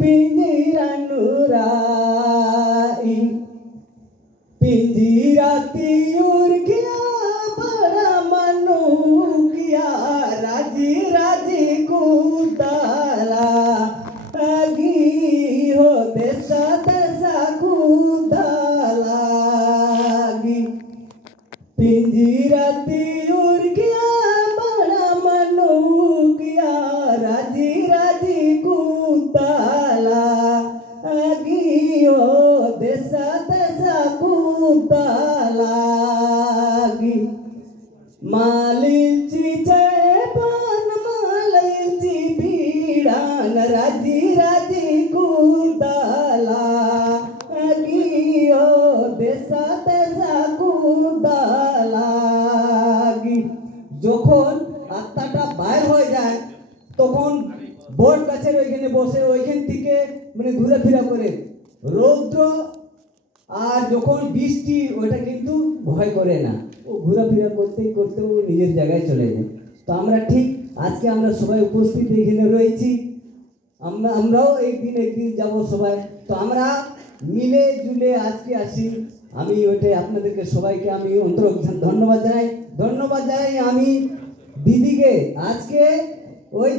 Pinjiran nurai pinjira tiur kya bada manu kya raji raji kudala agi ho desa desa kudala agi pinjira tiur kya bada manu kya raji raji kudala agi ho desa desa kudala agi malinci cepan malinci bidan raji raji kudala agi ho desa desa kudala agi যখন আত্মাটা বাইর হয়ে যায় তখন বট গাছের ওইখানে বসে ওইখান থেকে মানে ঘোরাফেরা করে রৌদ্র আর যখন বৃষ্টি ওটা কিন্তু ভয় করে না ও ঘোরাফেরা করতে করতে ও নিজের জায়গায় চলে যায় তো আমরা ঠিক আজকে আমরা সবাই উপস্থিত এখানে রয়েছি আমরাও একদিন যাব সবাই তো আমরা মিলে জুলে আজকে আসি আমি ওইটাই আপনাদেরকে সবাইকে আমি ধন্যবাদ জানাই আমি দিদিকে আজকে ওই